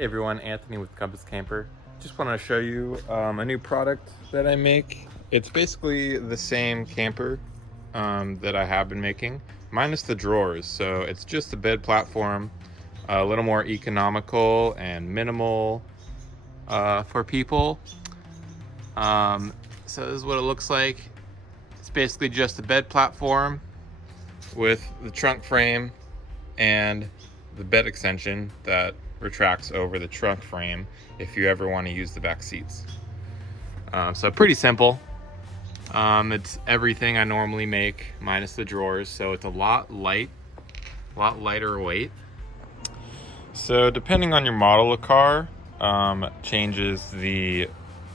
Hey everyone, Anthony with Compass Camper. Just want to show you a new product that I make. It's basically the same camper that I have been making, minus the drawers. So it's just a bed platform, a little more economical and minimal for people. So this is what it looks like. It's basically just a bed platform with the trunk frame and the bed extension that retracts over the trunk frame if you ever want to use the back seats. So pretty simple. It's everything I normally make minus the drawers, so it's a lot lighter weight. So depending on your model of car, changes the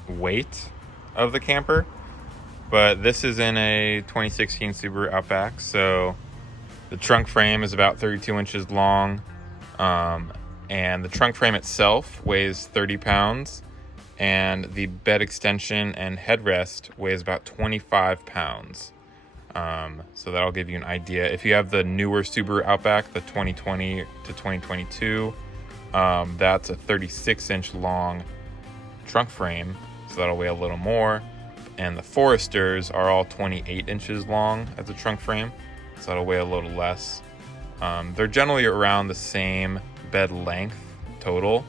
weight of the camper. But this is in a 2016 Subaru Outback, so the trunk frame is about 32 inches long. And the trunk frame itself weighs 30 pounds, and the bed extension and headrest weighs about 25 pounds. So that'll give you an idea. If you have the newer Subaru Outback, the 2020 to 2022, that's a 36-inch long trunk frame, so that'll weigh a little more. And the Foresters are all 28 inches long as a trunk frame, so that'll weigh a little less. They're generally around the same bed length total,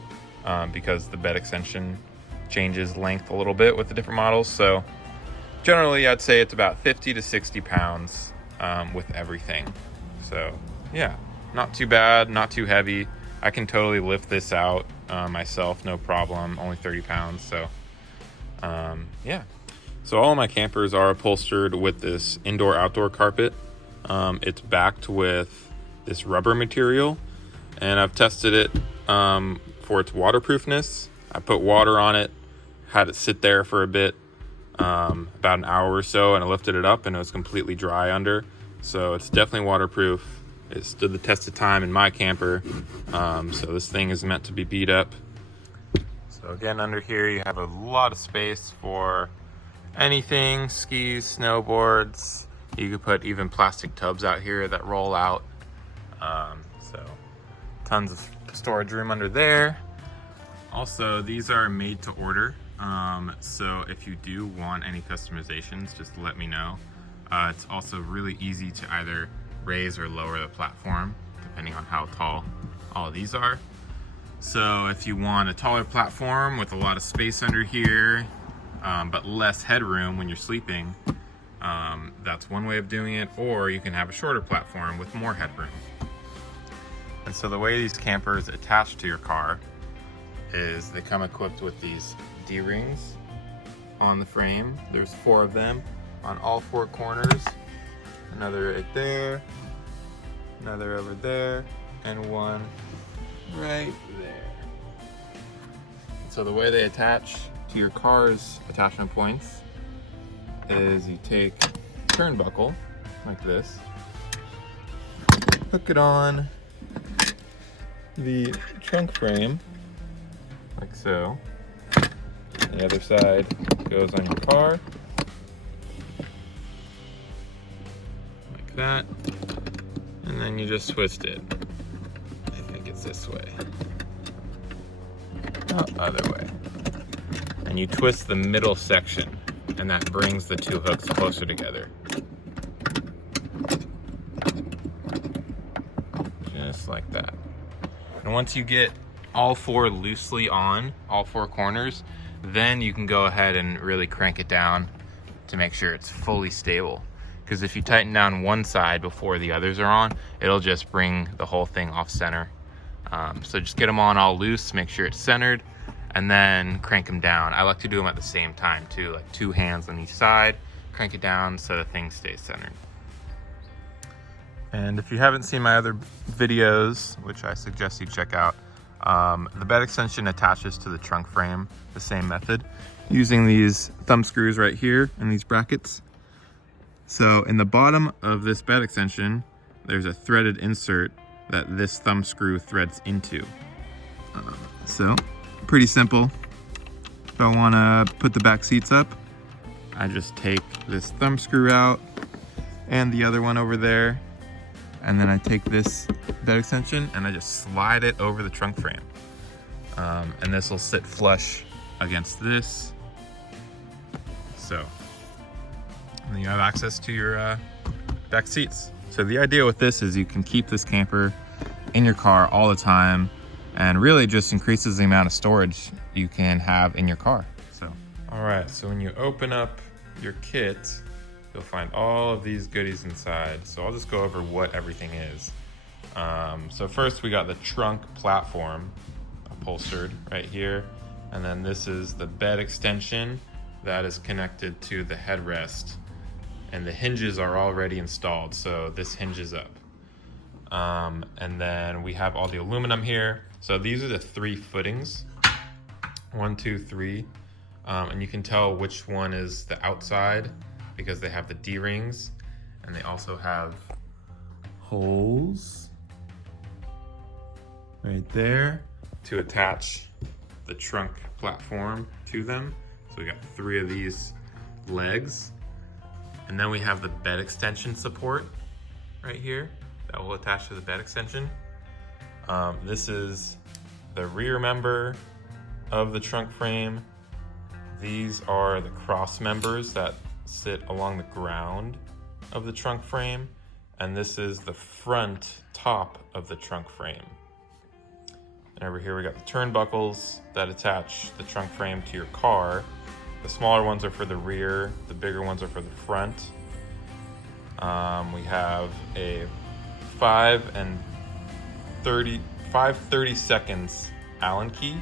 because the bed extension changes length a little bit with the different models. So generally I'd say it's about 50 to 60 pounds with everything. So yeah, not too bad, not too heavy. I can totally lift this out myself, no problem. Only 30 pounds. So yeah. So all of my campers are upholstered with this indoor-outdoor carpet. It's backed with this rubber material, and I've tested it for its waterproofness. I put water on it, had it sit there for a bit, about an hour or so, and I lifted it up and it was completely dry under. So it's definitely waterproof. It stood the test of time in my camper. So this thing is meant to be beat up. So again, under here you have a lot of space for anything, skis, snowboards. You could put even plastic tubs out here that roll out. So tons of storage room under there. Also, these are made to order. So if you do want any customizations, just let me know. It's also really easy to either raise or lower the platform, depending on how tall all of these are. So if you want a taller platform with a lot of space under here, but less headroom when you're sleeping, that's one way of doing it. Or you can have a shorter platform with more headroom. And so the way these campers attach to your car is they come equipped with these D-rings on the frame. There's 4 of them on all 4 corners. Another right there, another over there, and one right there. So the way they attach to your car's attachment points is you take a turnbuckle like this, hook it on the trunk frame like so. The other side goes on your car like that, and then you just twist it. I think it's this way. No, other way. And you twist the middle section, and that brings the 2 hooks closer together. Just like that. And once you get all 4 loosely on, all 4 corners, then you can go ahead and really crank it down to make sure it's fully stable. Because if you tighten down one side before the others are on, it'll just bring the whole thing off center. So just get them on all loose, make sure it's centered, and then crank them down. I like to do them at the same time too, like 2 hands on each side, crank it down so the thing stays centered. And if you haven't seen my other videos, which I suggest you check out, the bed extension attaches to the trunk frame the same method, using these thumb screws right here and these brackets. So in the bottom of this bed extension, there's a threaded insert that this thumb screw threads into. So pretty simple. If I want to put the back seats up, I just take this thumb screw out and the other one over there, and then I take this bed extension and I just slide it over the trunk frame. And this will sit flush against this. So, and then you have access to your back seats. So the idea with this is you can keep this camper in your car all the time, and really just increases the amount of storage you can have in your car. So, all right, so when you open up your kit, you'll find all of these goodies inside. So I'll just go over what everything is. So first we got the trunk platform upholstered right here. And then this is the bed extension that is connected to the headrest. And the hinges are already installed, so this hinges up. And then we have all the aluminum here. So these are the 3 footings, 1, 2, 3. And you can tell which one is the outside because they have the D-rings, and they also have holes right there to attach the trunk platform to them. So we got 3 of these legs. And then we have the bed extension support right here that will attach to the bed extension. This is the rear member of the trunk frame. These are the cross members that sit along the ground of the trunk frame. And this is the front top of the trunk frame. And over here we got the turnbuckles that attach the trunk frame to your car. The smaller ones are for the rear, the bigger ones are for the front. We have a 5/30 seconds Allen key,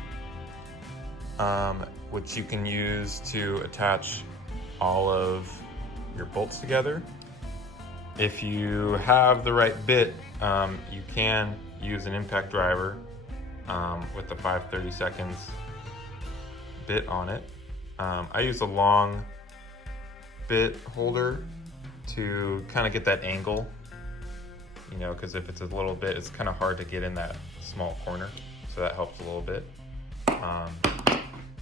which you can use to attach all of your bolts together. If you have the right bit, you can use an impact driver with the 5/30 seconds bit on it. I use a long bit holder to kind of get that angle, you know, because if it's a little bit, it's kind of hard to get in that small corner, so that helps a little bit.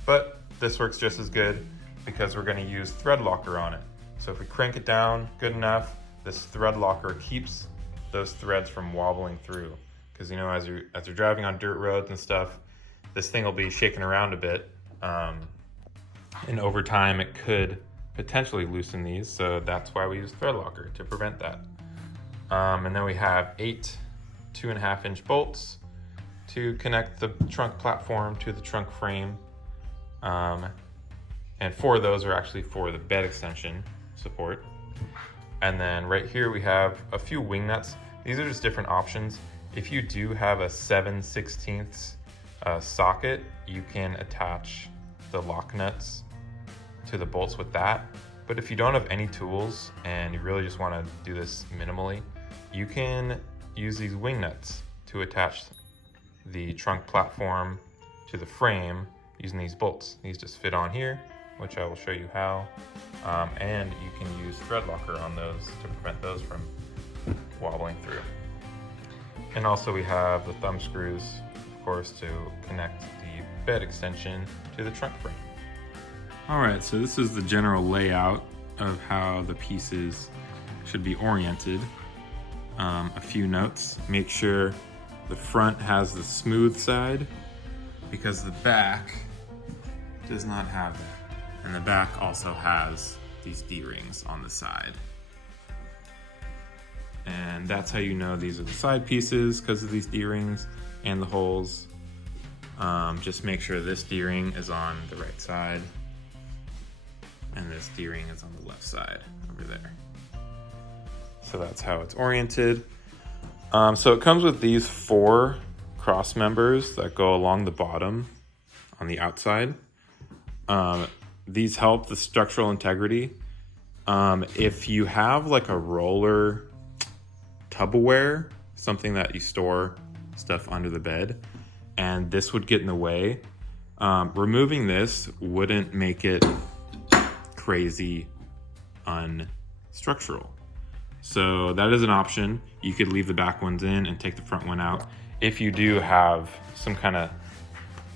But this works just as good because we're going to use thread locker on it. So if we crank it down good enough, this thread locker keeps those threads from wobbling through. Because, you know, as you're driving on dirt roads and stuff, this thing will be shaking around a bit. And over time it could potentially loosen these, so that's why we use thread locker, to prevent that. And then we have 8 2.5-inch bolts to connect the trunk platform to the trunk frame. And 4 of those are actually for the bed extension support. And then right here we have a few wing nuts. These are just different options. If you do have a 7/16 socket, you can attach the lock nuts to the bolts with that. But if you don't have any tools and you really just want to do this minimally, you can use these wing nuts to attach the trunk platform to the frame using these bolts. These just fit on here, which I will show you how. And you can use thread locker on those to prevent those from wobbling through. And also we have the thumb screws, of course, to connect the bed extension to the trunk frame. All right, so this is the general layout of how the pieces should be oriented. A few notes: make sure the front has the smooth side because the back does not have that. And the back also has these D-rings on the side. And that's how you know these are the side pieces, because of these D-rings and the holes. Just make sure this D-ring is on the right side and this D-ring is on the left side over there. So that's how it's oriented. So it comes with these 4 cross members that go along the bottom on the outside. These help the structural integrity. If you have like a roller Tupperware, something that you store stuff under the bed, and this would get in the way, removing this wouldn't make it crazy unstructural. So that is an option. You could leave the back ones in and take the front one out if you do have some kind of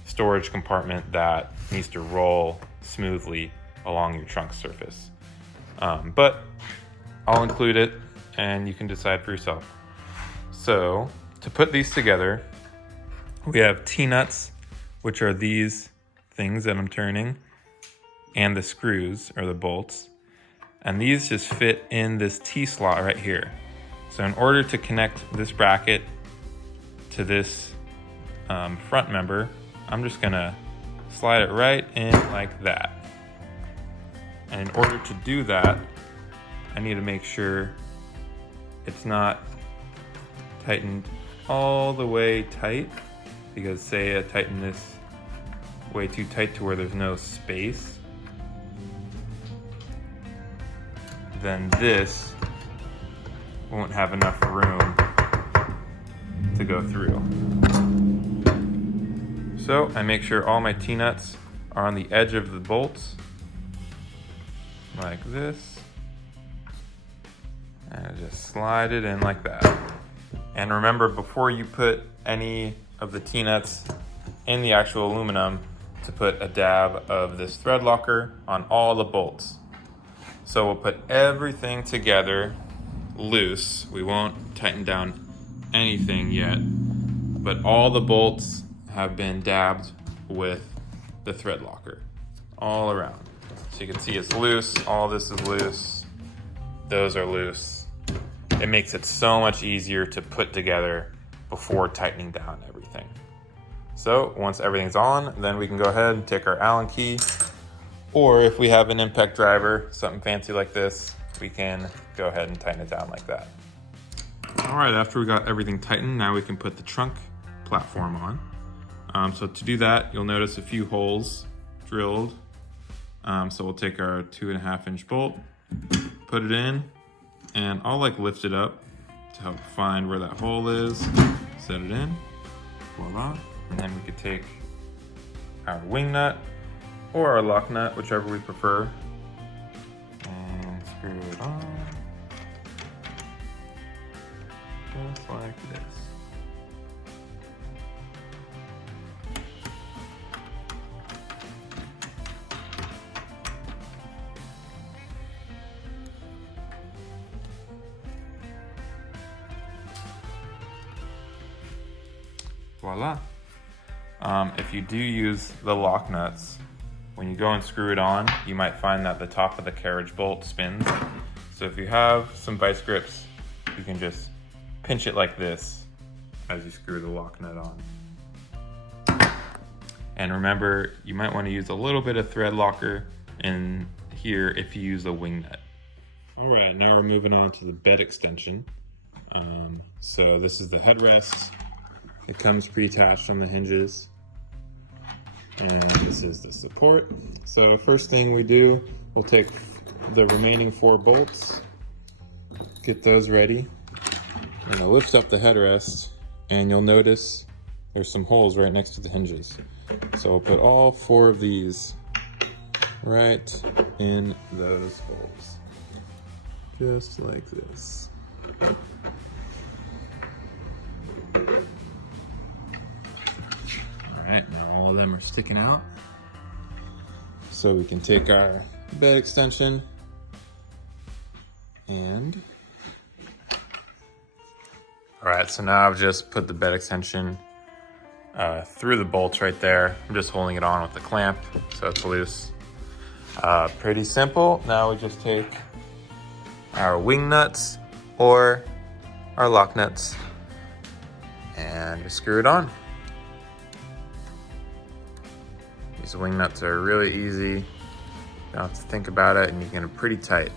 storage compartment that needs to roll smoothly along your trunk surface. But I'll include it and you can decide for yourself. So to put these together, we have T-nuts which are these things that I'm turning, and the screws or the bolts. And these just fit in this T-slot right here. So in order to connect this bracket to this front member, I'm just gonna slide it right in like that. And in order to do that, I need to make sure it's not tightened all the way tight, because say I tighten this way too tight to where there's no space, then this won't have enough room to go through. So I make sure all my T-nuts are on the edge of the bolts, like this, and I just slide it in like that. And remember, before you put any of the T-nuts in the actual aluminum, to put a dab of this thread locker on all the bolts. So we'll put everything together loose. We won't tighten down anything yet, but all the bolts have been dabbed with the thread locker all around. So you can see it's loose, all this is loose, those are loose. It makes it so much easier to put together before tightening down everything. So once everything's on, then we can go ahead and take our Allen key, or if we have an impact driver, something fancy like this, we can go ahead and tighten it down like that. All right, after we got everything tightened, now we can put the trunk platform on. So to do that, you'll notice a few holes drilled. So we'll take our 2.5-inch bolt, put it in, and I'll lift it up to help find where that hole is, set it in, voila. And then we could take our wing nut or our lock nut, whichever we prefer, and screw it on, just like this. Voila. If you do use the lock nuts, when you go and screw it on, you might find that the top of the carriage bolt spins. So if you have some vice grips, you can just pinch it like this as you screw the lock nut on. And remember, you might want to use a little bit of thread locker in here if you use a wing nut. All right, now we're moving on to the bed extension. So this is the headrest. It comes pre-attached on the hinges. And this is the support. So first thing we do, we'll take the remaining 4 bolts, get those ready. I'm gonna lift up the headrest, and you'll notice there's some holes right next to the hinges. So we'll put all 4 of these right in those holes, just like this. All right, now all of them are sticking out. So we can take our bed extension and... All right, so now I've just put the bed extension through the bolts right there. I'm just holding it on with the clamp so it's loose. Pretty simple. Now we just take our wing nuts or our lock nuts and just screw it on. These wing nuts are really easy. You don't have to think about it, and you get them pretty tight.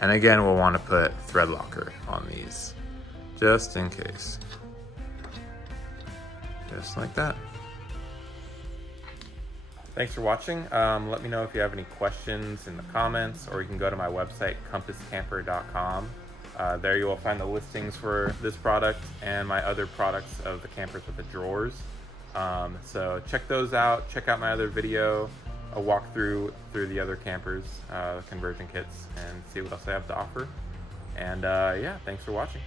And again, we'll want to put thread locker on these, just in case. Just like that. Thanks for watching. Let me know if you have any questions in the comments, or you can go to my website, compasscamper.com. There you will find the listings for this product and my other products of the campers with the drawers. So check those out. Check out my other video, a walkthrough through the other campers, conversion kits, and see what else I have to offer. And yeah, thanks for watching.